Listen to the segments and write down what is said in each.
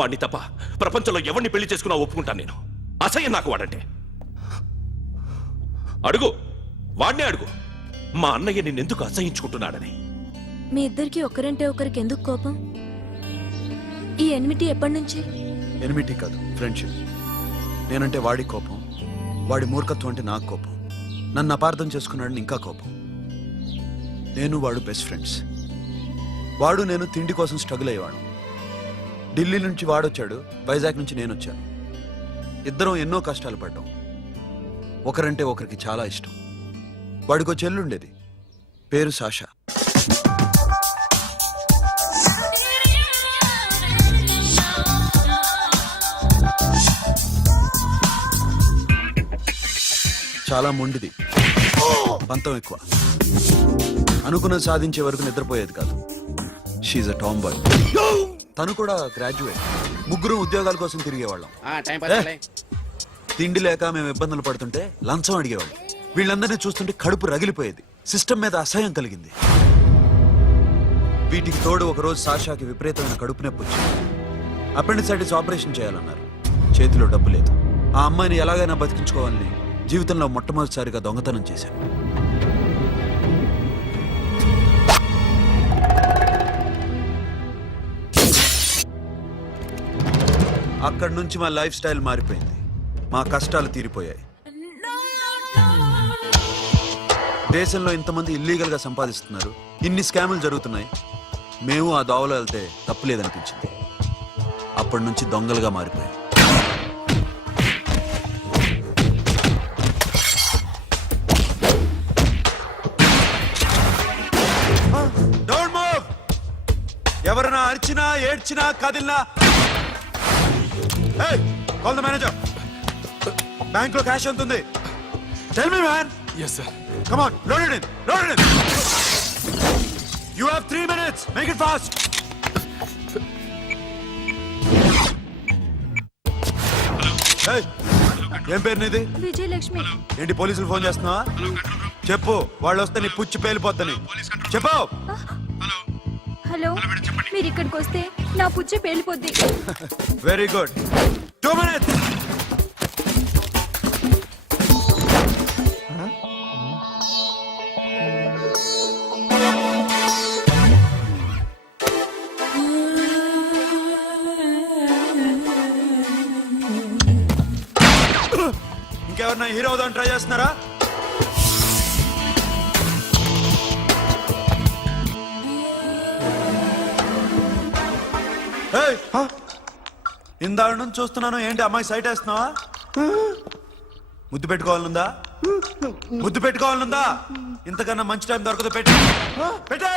వాడిని తప్ప ప్రపంచంలో ఎవరిని పెళ్లి చేసుకున్నా ఒప్పుకుంటాను నేను. అసహ్యం నాకు వాడంటే. అడుగు, వాడినే అడుగు, మా అన్నయ్య నిన్నెందుకు అసహించుకుంటున్నాడని. మీ ఇద్దరికి ఒకరంటే ఒకరికి ఎందుకు కోపం? ఈ ఎనిమిటీ ఎప్పటి నుంచి? ఎనిమిటీ కాదు, ఫ్రెండ్షిప్. నేనంటే వాడి కోపం, వాడి మూర్ఖత్వం అంటే నాకు కోపం. నన్ను అపార్థం చేసుకున్నాడని ఇంకా కోపం. నేను వాడు బెస్ట్ ఫ్రెండ్స్. వాడు నేను తిండి కోసం స్ట్రగుల్ అయ్యేవాడు. ఢిల్లీ నుంచి వాడొచ్చాడు, వైజాగ్ నుంచి నేను వచ్చాను. ఇద్దరం ఎన్నో కష్టాలు పడ్డాం. ఒకరంటే ఒకరికి చాలా ఇష్టం. వాడికో చెల్లుండేది, పేరు సాషా. చాలా మొండిది, పంతం ఎక్కువ. అనుకున్నది సాధించే వరకు నిద్రపోయేది కాదు. She's a tomboy. తను కూడా గ్రాడ్యుయేట్. ముగ్గురు ఉద్యోగాల కోసం తిరిగేవాళ్ళం. తిండి లేక మేము ఇబ్బందులు పడుతుంటే లంచం అడిగేవాళ్ళం. వీళ్ళందరినీ చూస్తుంటే కడుపు రగిలిపోయేది. సిస్టమ్ మీద అసహ్యం కలిగింది. వీటికి తోడు ఒకరోజు సాషాకి విపరీతమైన కడుపు నొప్పి వచ్చింది. అపెండిసైటిస్ ఆపరేషన్ చేయాలన్నారు. చేతిలో డబ్బు లేదు. ఆ అమ్మాయిని ఎలాగైనా బతికించుకోవాలని జీవితంలో మొట్టమొదటిసారిగా దొంగతనం చేశాను. అక్కడి నుంచి మా లైఫ్ స్టైల్ మారిపోయింది. మా కష్టాలు తీరిపోయాయి. దేశంలో ఇంతమంది ఇల్లీగల్ గా సంపాదిస్తున్నారు, ఇన్ని స్కాములు జరుగుతున్నాయి. మేము ఆ దోవలో వెళ్తే తప్పులేదనిపించింది. అప్పటి నుంచి దొంగలుగా మారిపోయాం. Don't move. ఎవరైనా అరిచినా ఏడ్చినా కదిలినా కాల్ ద మేనేజర్. బ్యాంక్ లో క్యాష్ ఎంత ఉంది? Tell me man. yes sir. Come on, load it in. Load it in. You have 3 minutes. Make it fast. Hey, ఏం పేరు నీది? విజయలక్ష్మి. ఏంటి పోలీసులు ఫోన్ చేస్తున్నావా? చెప్పు, వాళ్ళు వస్తే నీ పుచ్చి పేలిపోతాని. చెప్పు. హలో, మీరు ఇక్కడికి వస్తే నా పుచ్చే పేలిపోద్ది. Very good. 2 minutes. ఇంకెవరన్నా హీరో అవుదాం ట్రై చేస్తున్నారా? ఇందాక నుంచి చూస్తున్నాను. ఏంటి అమ్మాయి సైట్ వేస్తున్నావా? ముద్దు పెట్టుకోవాలనుందా? ముద్దు పెట్టుకోవాలనుందా? ఇంతకన్నా మంచి టైం దొరకదు. పెట్టే.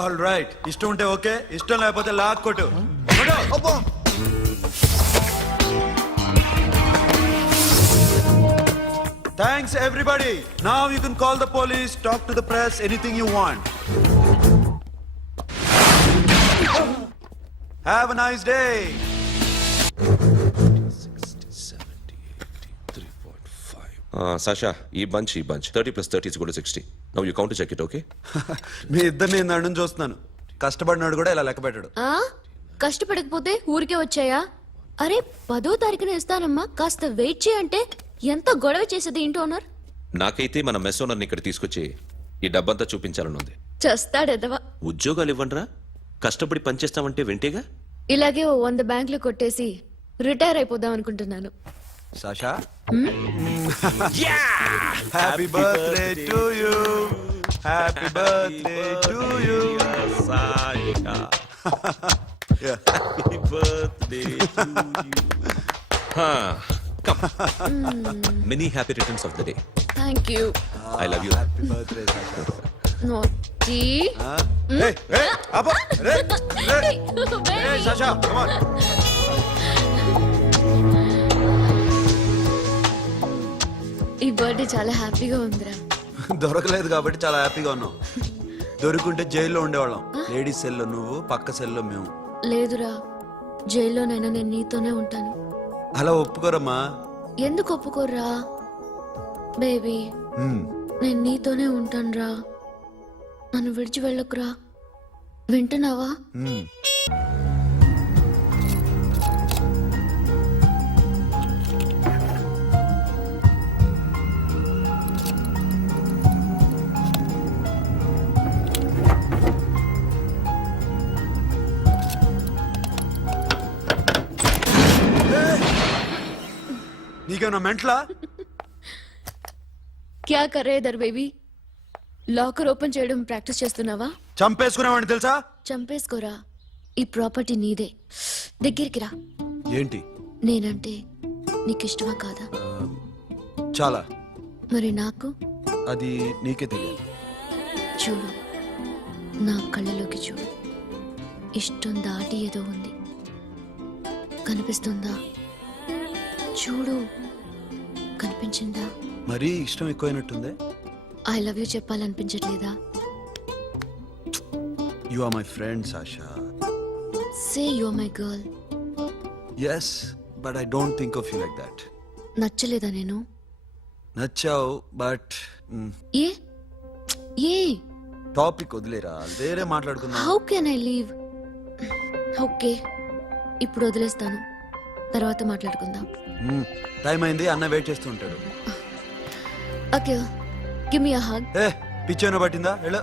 All right. ఇష్టం ఉంటే ఓకే, ఇష్టం లేకపోతే లాక్ కొట్టు. Thanks everybody. Now you can call the police, talk to the press, anything you want. Have a nice day. 60, 70, 80, 3.5. Sasha, ఈ bunch 30 plus 30 is equal to 60. Now you count to check it, okay? మీ ఇద్దరిని ఇందాక నుంచి చూస్తున్నాను. కష్టపడినాడు కూడా ఇలా లెక్క పెట్టాడు. కష్టపడకపోతే ఊరికే వచ్చాయా? అరే 10వ తారీఖున ఇస్తానమ్మా, కాస్త వెయిట్ చేయంటే ఎంత గొడవ చేసేది ఇంటి ఓనర్. నాకైతే మన మెస్ ఓనర్ని ఇక్కడ తీసుకొచ్చి ఈ డబ్బంతా చూపించాలని ఉంది. చేస్తాడెదవా. ఉద్యోగాలు ఇవ్వండిరా, కష్టపడి పనిచేస్తామంటే వింటేగా. ఇలాగే 100 బ్యాంకులు కొట్టేసి రిటైర్ అయిపోదాం అనుకుంటున్నాను. Sasha, happy birthday to you. Happy birthday to you Sasha. Happy birthday to you. Come. Many happy returns of the day. Thank you. I love you. Happy birthday Sasha. Naughty. Hey, hey, Abba, hey, hey, hey, Sasha, come on. ఈ birthday చాలా హ్యాపీగా ఉందిరా. దొరకలేదు కాబట్టి చాలా హ్యాపీగా ఉన్నాం. దొరుకుంటే జైల్లో ఉండేవాళ్ళం. లేడీస్ సెల్లో నువ్వు, పక్క సెల్లో మేము. లేదురా, జైల్లోనైనా నేను నీతోనే ఉంటాను. అలా ఒప్పుకోరమ్మా. ఎందుకు ఒప్పుకోర్రా బేబీ? నేను నీతోనే ఉంటాను రా, నన్ను విడిచి వెళ్ళకురా. వింటున్నావా? నీకేమన్నా మెంట్లా? క్యా కరే దర్ బేబీ? లాకర్ ఓపెన్ చేయడం ప్రాక్టీస్ చేస్తున్నావా? చంపేసుకునేవాడిని తెలుసా? చంపేసుకోరా, ఈ ప్రాపర్టీ నీదే. దగ్గరికి రా. ఏంటి? నేనంటే నీకు ఇష్టమా కాదా? చాలా. మరి నాకు? అది నీకే తెలియాలి. చూడు, నా కళ్ళలోకి చూడు. ఇష్టం దాటి ఏదో ఉంది, కనిపిస్తుందా? చూడు, కనిపించిందా? మరీ ఇష్టం ఎక్కువైనట్టుందే. ఐ లవ్ యూ చెప్పాలనిపించట్లేదా? You are my friend Sasha. Say you are my girl. Yes, but I don't think of you like that. నచ్చలేదా నేను? నచ్చావు, బట్ ఏ ఏ టాపిక్ వదిలేరా, వేరే మాట్లాడుకుందాం. How can I leave? Okay, ఇప్పుడు వదిలేస్తాను, తర్వాత మాట్లాడుకుందాం. టైం అయింది, అన్న వెయిట్ చేస్తూ ఉంటాడు. Okay, give me a hug. ఏ పిచ్చేనా పట్టిందా? వెళ్ళ.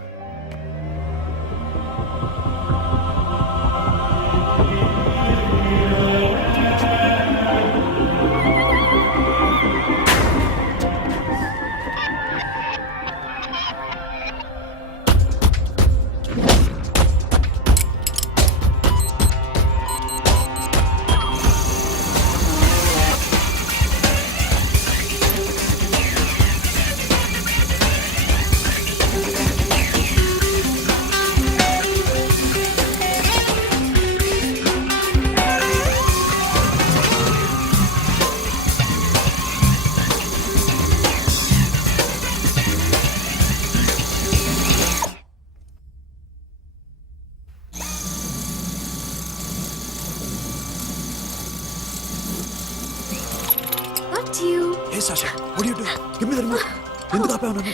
What you? ఏ Sasha, what are you doing? Give me the remote. ఎందుకు ఆపావు నన్ను?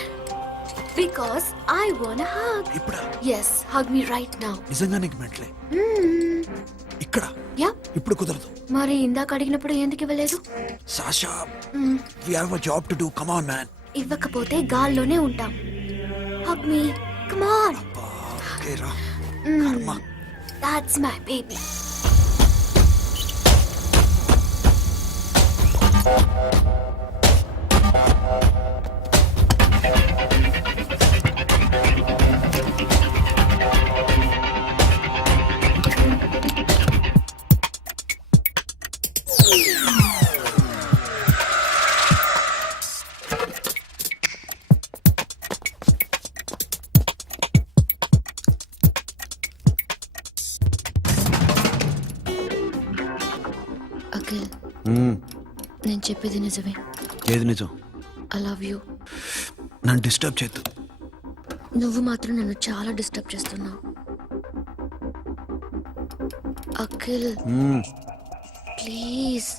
Because I want a hug. ఇప్పుడా? Yes, hug me right now. నిజంగా నీకు మెంట్లే? ఇక్కడ Yeah. ఇప్పుడు కుదరదు. మరి ఇందాక అడిగినప్పుడు ఎందుకు ఇవ్వలేదు? Sasha, we have a job to do. Come on, man. ఇవ్వకపోతే గాల్లోనే ఉంటాం. Hug me. Come on. Okay, రా. కర్మ. That's my baby. అఖిల్, నేను చెప్పేది నిజమే. ఏది నిజం? I love you. నన్ను డిస్టర్బ్ చేయొద్దు. నువ్వు మాత్రం నన్ను చాలా డిస్టర్బ్ చేస్తున్నావు. అఖిల్, ప్లీజ్.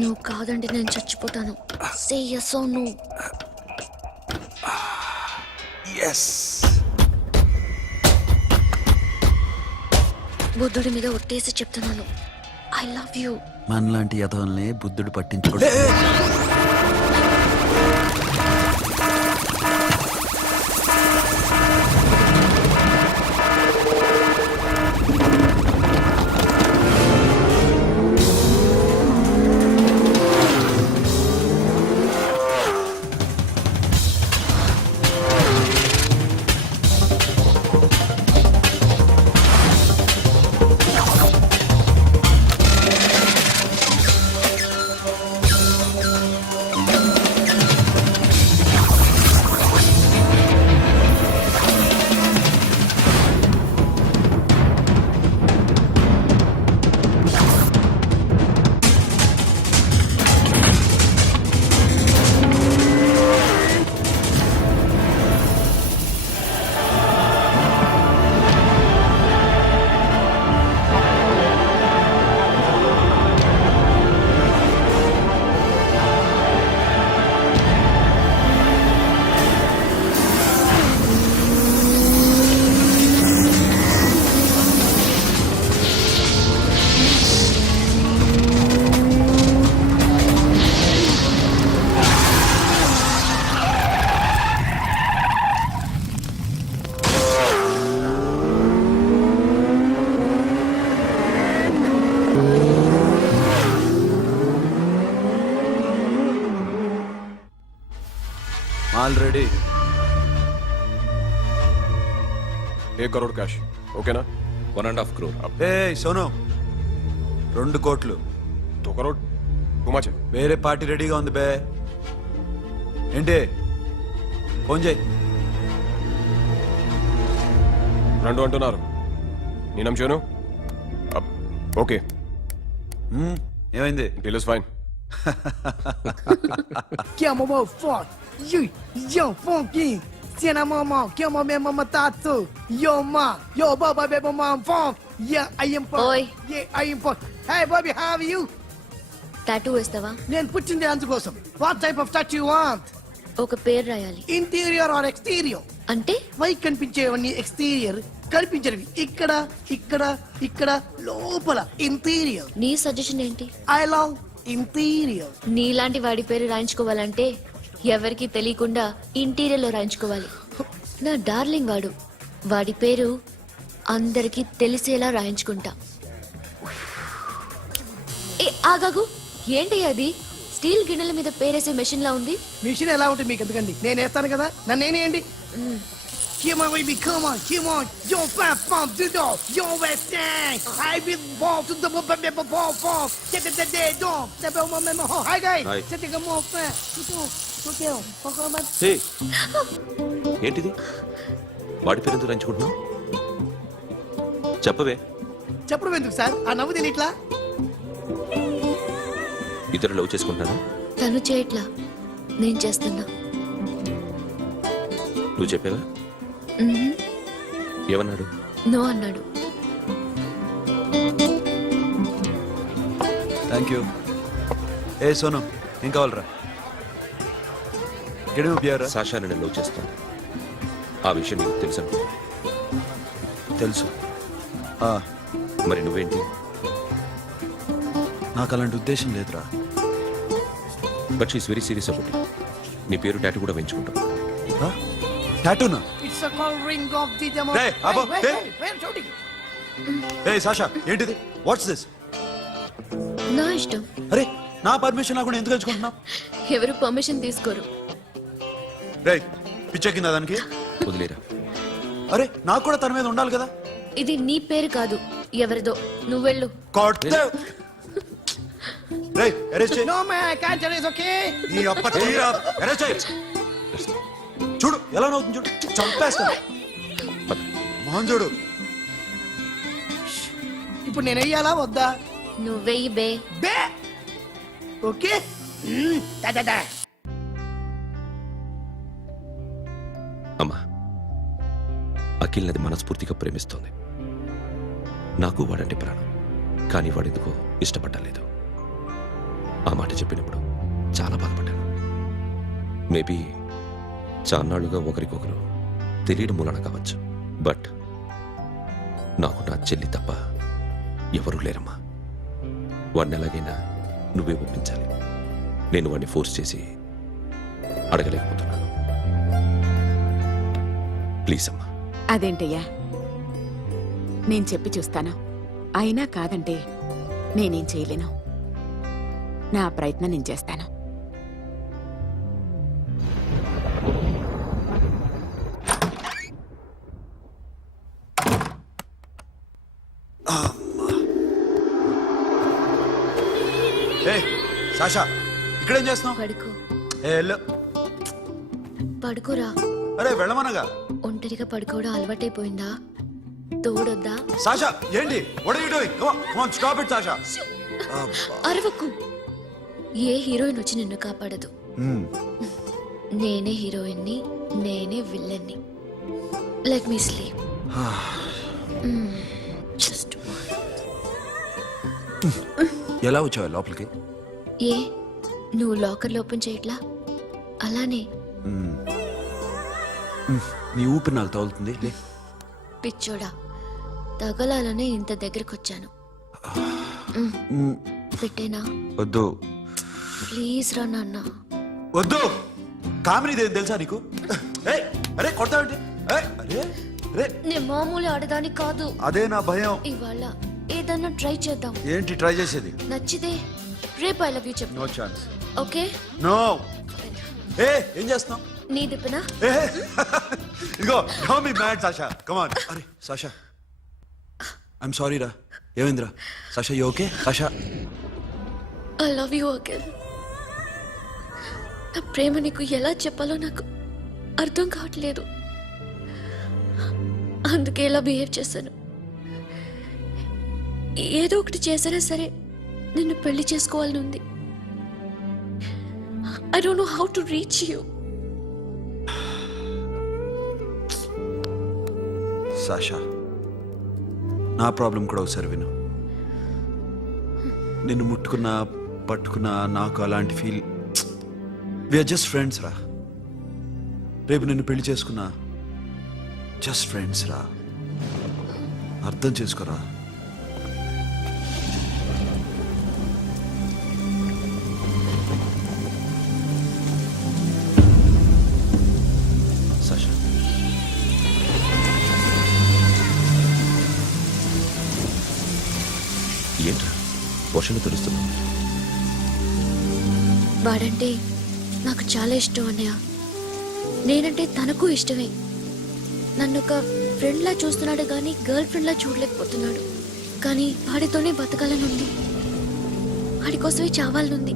నువ్వు కాదంటే నేను చచ్చిపోతాను. సే yes or no. Yes. బుద్ధుడి మీద ఒట్టేసి చెప్తున్నాను. I love you. మనలాంటి యథవల్ని బుద్ధుడు పట్టించుకోడు. రెడీ 1 करोड़ कैश ओकेना 1.5 crore. ఏ సోను 2 కోట్లు 2 करोड़ घुमाचे వేరే పార్టీ రెడీగా ఉంది బే ఏంటి ఫోన్ చేయి రెండు అంటున్నారు నేను నమ్మాను ఓకే ఏమైంది deal is fine Que amo meu foda. Yo, funky. Cena mama, que amo minha mama tatu. Yo ma, yo baba baby mom funk. Yeah, I am funk. Oi. Yeah, I am funk. Hey Bobby, how are you? Tattoo వేస్తావా? నేను పుట్టింది అందుకోసం. What type of tattoo you want? ఒక పేరు రాయాలి. Interior or exterior? అంటే పై కనిపించేవన్నీ exterior, కనిపించేవి ఇక్కడ ఇక్కడ ఇక్కడ లోపల ఇంటీరియర్. నీ సజెషన్ ఏంటి? I love interior. నీలాంటి వాడి పేరు రాయించుకోవాలంటే ఎవరికి తెలియకుండా ఇంటీరియర్ లో రాయించుకోవాలి. నా డార్లింగ్ వాడు, వాడి పేరు అందరికి తెలిసేలా రాయించుకుంటా. ఏ ఆగాగు, ఏంటి అది? స్టీల్ గిన్నెల మీద పేరేసే మెషిన్ లా ఉంది. మిషన్ ఎలా ఉంటుంది మీకు ఎందుకండి? నేను వేస్తాను కదా, నన్ను నేనేయండి. Come on, baby, come on, come on. Yo, fat pump, do do. Yo, West End. I be ball to the ball, ball. Get the day, dog. The bell, my Hi, guys. Hi. Set the more fat. Go, go. హే ఏంటిది వాడి పేరు ఎందుకు రంచుకుంటున్నావు చెప్పవే చెప్పడం ఎందుకు sir? ఆ నవ్వు తెలియట్లా? ఇద్దరు లవ్ చేసుకుంటున్నాను తను చేయట్లా, నేను చేస్తున్నా. నువ్వు చెప్పావా ఏమన్నాడు నో అన్నాడు. థ్యాంక్ యూ ఏ సోను ఏం కావాలరా గిడి పియరా సాషా నేను లవ్ చేస్తాను ఆ విషయం నీకు తెలుసు అనుకో. తెలుసు ఆ, మరి నువ్వేంటి నాకు అలాంటి ఉద్దేశం లేదురా but she's very serious about it. నీ పేరు టాటూ కూడా పెంచుకుంటాం టాటూనా It's a call ring of the demo. Hey, Abba, hey. Where shooting? A Sasha ఏంటిది వాట్స్ దిస్ నా ఇష్టం. అరే నా పర్మిషన్ లేకుండా ఎందుకు ఎంచుకుంటున్నావు ఎవరు పర్మిషన్ తీసుకోరు. రే పిచ్చెక్కిందా దానికి వదిలేరా అరే నాకు కూడా తన మీద ఉండాలి కదా ఇది నీ పేరు కాదు, ఎవరిదో. నువ్వెళ్ళు. కొడితే రే అరెస్ట్ చేయి No, man, I can't tell it's okay. ఈ అప్ప తీరా అరెస్ట్ చేయి చూడు ఎలా నవ్వుతుంది చూడు చంపేస్తాను మోహన్ చూడు ఇప్పుడు నేను వెయ్యాలా వద్దా? నువ్వెయ్యి బే. బే ఓకే. Da. అమ్మా అఖిల్ నది మనస్ఫూర్తిగా ప్రేమిస్తోంది. నాకు వాడంటే ప్రాణం, కానీ వాడెందుకో ఇష్టపడలేదు. ఆ మాట చెప్పినప్పుడు చాలా బాధపడ్డాను. మేబీ చాన్నాళ్ళుగా ఒకరికొకరు తెలియడం మూలన కావచ్చు. బట్ నాకు నా చెల్లి తప్ప ఎవరూ లేరమ్మా. వాడిని ఎలాగైనా నువ్వే ఒప్పించాలి. నేను వాడిని ఫోర్స్ చేసి అడగలేకపోతున్నాను. ప్లీజ్ అమ్మా. అదేంటయ్యా, నేను చెప్పి చూస్తాను. అయినా కాదంటే నేనేం చేయలేను. నా ప్రయత్నం నేను చేస్తాను. ఏ సాషా ఇక్కడేం చేస్తున్నావు పడుకో. ఏ వెళ్ళు పడుకోరా. అరే వెళ్ళమనగా ఒంటరిగా పడుకోవడం అలవాటైపోయిందా? తోడొద్దా? సాషా ఏంటి what are you doing come on stop it Sasha అరవకు. ఏ హీరోయిన్ వచ్చి నిన్ను కాపాడదు. నేనే హీరోయిన్ని, నేనే విల్లన్ని. Let me sleep. జస్ట్ ఎలా వచ్చావు లోపలికి ఏ నువ్వు లాకర్లో ఓపెన్ చేయట్లా? అలానే. నీ ఊపిరి నాకు తగులుతుంది లే. పిచ్చోడా, తగలాలనే ఇంత దగ్గరకొచ్చాను. పెట్టేనా? వద్దు ప్లీజ్ రా నాన్న. వద్దు కామెడీ తెలుసా నీకు ఏయ్, అరే కొడతావంటే ఏయ్, అరే అరే నేను మామూలు ఆడదాని కాదు. అదే నా భయం. ఇవాళ ఏదన్నా ట్రై చేద్దాం. ఏంటి ట్రై చేసేది నచ్చితే రేపు ఐ లవ్ యూ చెప్పు. No chance okay? నో ఏ ఏం చేస్తున్నావు నీ దిప్పునా ఇదిగో don't be mad Sasha come on అరే సాషా ఐఎమ్ సారీ రా ఏమైందిరా Sasha you okay Sasha I love you Akhil నా ప్రేమ నీకు ఎలా చెప్పాలో నాకు అర్థం కావట్లేదు అందుకే ఇలా బిహేవ్ చేశాను ఏదో ఒకటి చేసినా సరే నిన్ను పెళ్లి చేసుకోవాలని ఉంది I don't know how to reach you Sasha నా ప్రాబ్లం కూడా ఒకసారి విను నిన్ను ముట్టుకున్నా పట్టుకున్నా నాకు అలాంటి ఫీల్ విఆర్ జస్ట్ ఫ్రెండ్స్ రా రేపు నిన్ను పెళ్లి చేసుకున్నా జస్ట్ ఫ్రెండ్స్ రా అర్థం చేసుకోరా సాషా ఏంట్రా వర్షంలో తెలుస్తున్నా వాడంటే నాకు చాలా ఇష్టం అన్నయ్య నేనంటే తనకు ఇష్టమే నన్ను ఒక ఫ్రెండ్లా చూస్తున్నాడు కానీ గర్ల్ ఫ్రెండ్లా చూడలేకపోతున్నాడు కానీ వాడితోనే బతకాలని ఉంది వాడి కోసమే చావాలనుంది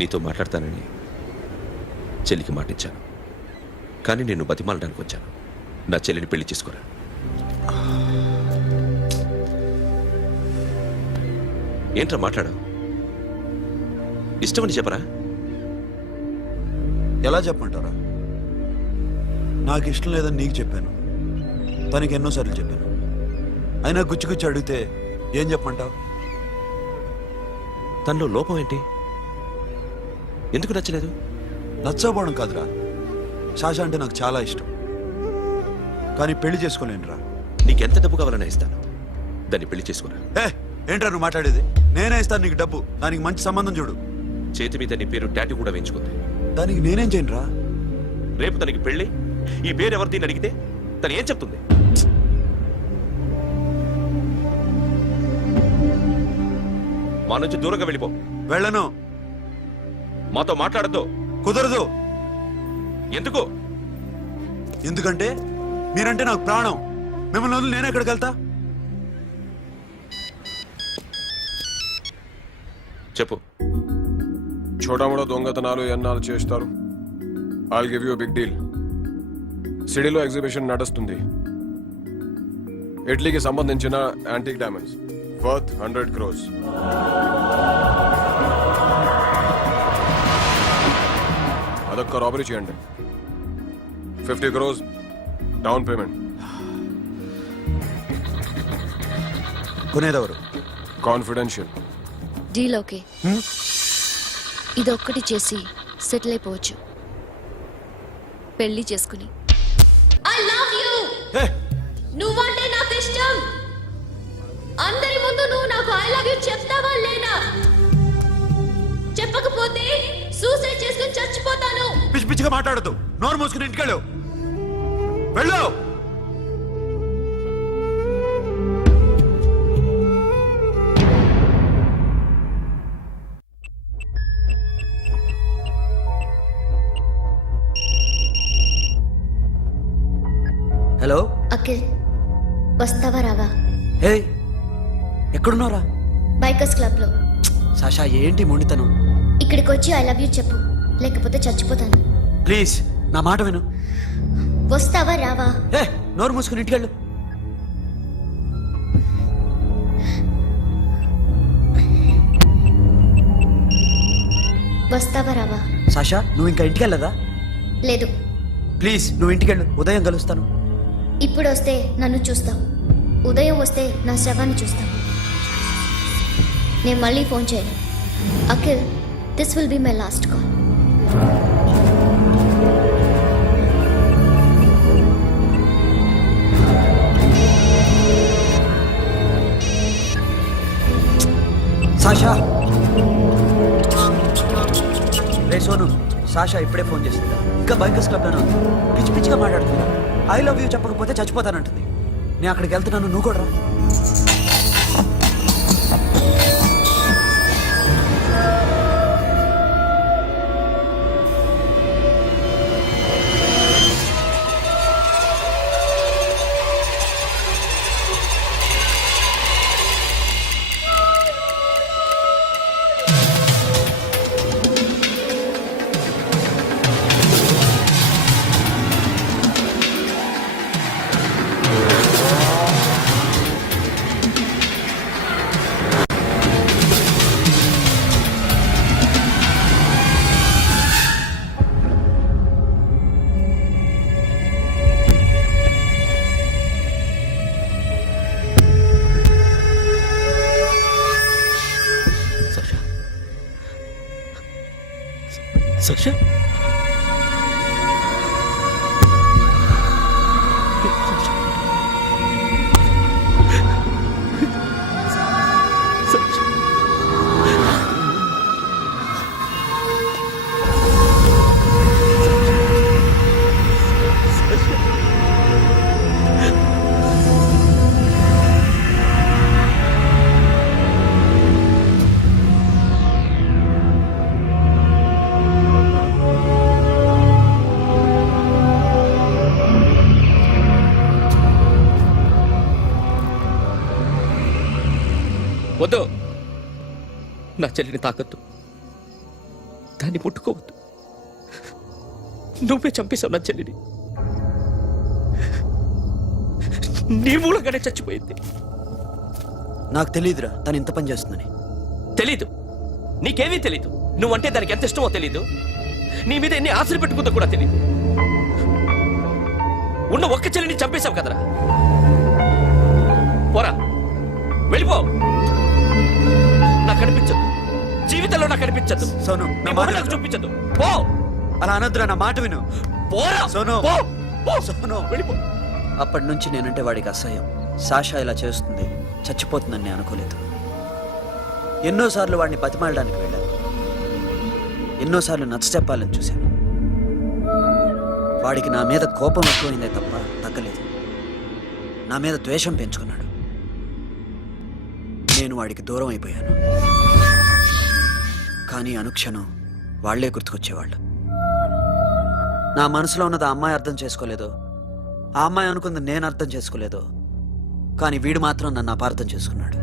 నీతో మాట్లాడతానని చెల్లికి మాటిచ్చాను కానీ నేను బతిమాలడానికి వచ్చాను నా చెల్లిని పెళ్లి చేసుకోరా ఏంట్రా మాట్లాడావు ఇష్టమని చెప్పరా ఎలా చెప్పమంటారా నాకు ఇష్టం లేదని నీకు చెప్పాను తనకి ఎన్నోసార్లు చెప్పాను అయినా గుచ్చి అడిగితే ఏం చెప్పమంటావు తనలో లోపం ఏంటి ఎందుకు నచ్చలేదు నచ్చకపోవడం కాదురా సాషా అంటే నాకు చాలా ఇష్టం కానీ పెళ్లి చేసుకోలేనురా నీకెంత డబ్బు కావాలన్నా ఇస్తాను దాన్ని పెళ్లి చేసుకోరా ఏంట్రా నువ్వు మాట్లాడేది నేనే ఇస్తాను నీకు డబ్బు దానికి మంచి సంబంధం చూడు చేతి మీద నీ పేరు టాటూ కూడా వేయించుకుంది దానికి నేనేం చేయనురా రేపు తనకి పెళ్లి ఈ పేరు ఎవరిని అడిగితే తను ఏం చెప్తుంది మా నుంచి దూరంగా వెళ్ళిపో వెళ్ళను మాతో మాట్లాడద్దు కుదరదు ఎందుకు ఎందుకంటే మీరంటే నాకు ప్రాణం మిమ్మల్ని వదిలి నేను ఎక్కడికి వెళ్తా చెప్పు చోటామోటా దొంగతనాలు ఎన్నాళ్ళు చేస్తారు I'll give you big deal సిటీలో ఎగ్జిబిషన్ నడుస్తుంది ఇటలీకి సంబంధించిన యాంటిక్ డైమండ్స్ వర్త్ 100 crores అదొక్క రాబరీ చేయండి 50 crores డౌన్ పేమెంట్ కొనేదెవరు కాన్ఫిడెన్షియల్ డీల్ ఓకే ఇదొక్కటి చేసి సెటిల్ అయిపోవచ్చు పెళ్లి చేసుకుని ఐ లవ్ యూ నువ్వంటే నాకు ఇష్టం అందరి ముందు నువ్వు నాకు ఐ లవ్ యూ చెప్తావా లేదా చెప్పకపోతే సూసైడ్ చేసుకుని చచ్చిపోతాను పిచ్చి పిచ్చిగా మాట్లాడద్దు నోరు మూసుకుని ఇంటికెళ్ళు వెళ్ళు హలో అఖిల్ వస్తావా రావా హే ఎక్కడున్నారా బైకర్స్ క్లబ్ లో సాషా ఏంటి మొండితనం ఇక్కడికి వచ్చి ఐ లవ్ యూ చెప్పు లేకపోతే చచ్చిపోతాను ప్లీజ్ నా మాట విను వస్తావా రావా ఏ నోరు మూసుకుని ఇంటికెళ్ళు వస్తావా రావా సాషా నువ్వు ఇంకా ఇంటికెళ్ళదా లేదు ప్లీజ్ నువ్వు ఇంటికెళ్ళు ఉదయం కలుస్తాను ఇప్పుడు వస్తే నన్ను చూస్తావు ఉదయం వస్తే నా శవాన్ని చూస్తావు నేను మళ్ళీ ఫోన్ చేయను Akhil this will be my last call Sasha ray Sonu Sasha ఇప్పుడే ఫోన్ చేసింది ఇంకా బైకర్స్ క్లబ్లోనే ఉంది పిచ్చి పిచ్చిగా మాట్లాడుతుంది ఐ లవ్ యూ చెప్పకపోతే చచ్చిపోతానంటుంది నేను అక్కడికి వెళ్తున్నాను, నువ్వు కూడా రా. సౌజ సౌజ వద్దు, నా చెల్లిని తాకద్దు, దాన్ని ముట్టుకోవద్దు. నువ్వే చంపేశావు నా చెల్లిని. నీ మూలంగానే చచ్చిపోయింది. నాకు తెలియదురా తను ఇంత పని చేస్తుందని. తెలీదు, నీకేమీ తెలీదు. నువ్వంటే దానికి ఎంత ఇష్టమో తెలీదు. నీ మీద ఎన్ని ఆశలు పెట్టుకుందో కూడా తెలీదు. ఉన్న ఒక్క చెల్లిని చంపేశావు కదరా. పోరా, వెళ్ళిపో. నాకు కనిపించదు, జీవితంలో నాకు కనిపించదు. సోను, నీ నా మొహం మాట నాకు విను. చూపించదు. పో, అలా అనొద్దురా, నా మాట విను. పోరా. సోను. పో, పో. సోను. వెళ్ళిపో. అప్పటి నుంచి నేనంటే వాడికి అసహ్యం. సాషా ఇలా చేస్తుంది, చచ్చిపోతుందని నేను అనుకోలేదు. ఎన్నోసార్లు వాడిని బతిమాలడానికి వెళ్ళాను, ఎన్నోసార్లు నచ్చ చెప్పాలని చూశాను. వాడికి నా మీద కోపం ఎక్కువైందే తప్ప తగ్గలేదు. నా మీద ద్వేషం పెంచుకున్నాడు. నేను వాడికి దూరం అయిపోయాను. కానీ అనుక్షణం వాళ్లే గుర్తుకొచ్చేవాళ్ళు. నా మనసులో ఉన్నది ఆ అమ్మాయి అర్థం చేసుకోలేదో, ఆ అమ్మాయి అనుకుంది నేను అర్థం చేసుకోలేదో, కానీ వీడు మాత్రం నన్ను అపార్థం చేసుకున్నాడు.